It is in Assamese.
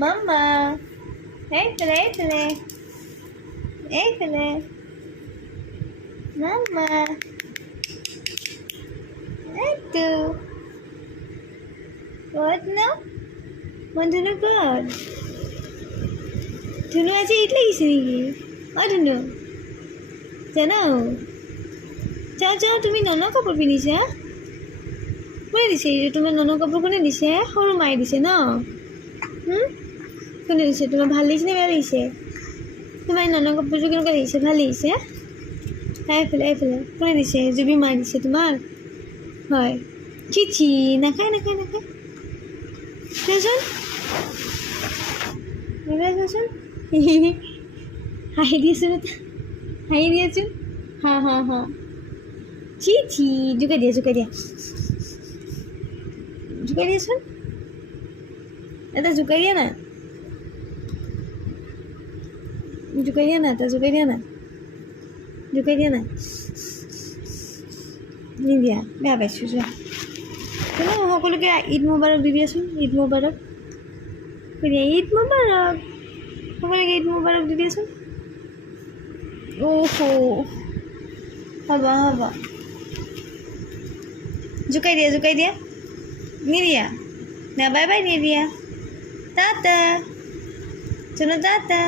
মাম্মা এইফালে এইফালে মাম্মা এইটো ক'ত ন মই ধুনু ক'ত ধুনু আজি ঈদ লাগিছে নেকি ধুনু জানো যাওঁ তুমি ননৰ কাপোৰ পিন্ধিছা কোনে দিছে এইটো তোমাৰ ননৰ কাপোৰ কোনে দিছে সৰু মায়ে দিছে ন কোনে দিছে তোমাৰ ভাল লাগিছে নে বেয়া লাগিছে তোমাৰ ননৰ কাপোৰযোৰ কেনেকুৱা লাগিছে ভাল লাগিছে এইফালে কোনে দিছে জুবি মায়ে দিছে তোমাৰ হয় চিচি নাখায় চোৱাচোন এইবাৰ চোৱাচোন হাঁহি দিয়াচোন হা চিচি জোকাই দিয়াচোন এটা জোকাই দিয়া না নিদিয়া বেয়া পাইছোঁ যোৱা সকলোকে ঈদ মুবাৰক দি দিয়াচোন ঈদ মুবাৰক সকলোকে ঈদ মুবাৰক দি দিয়াচোন হ'ব জোকাই দিয়া নিদিয়া না বাই নিদিয়া টাটা চলো টাটা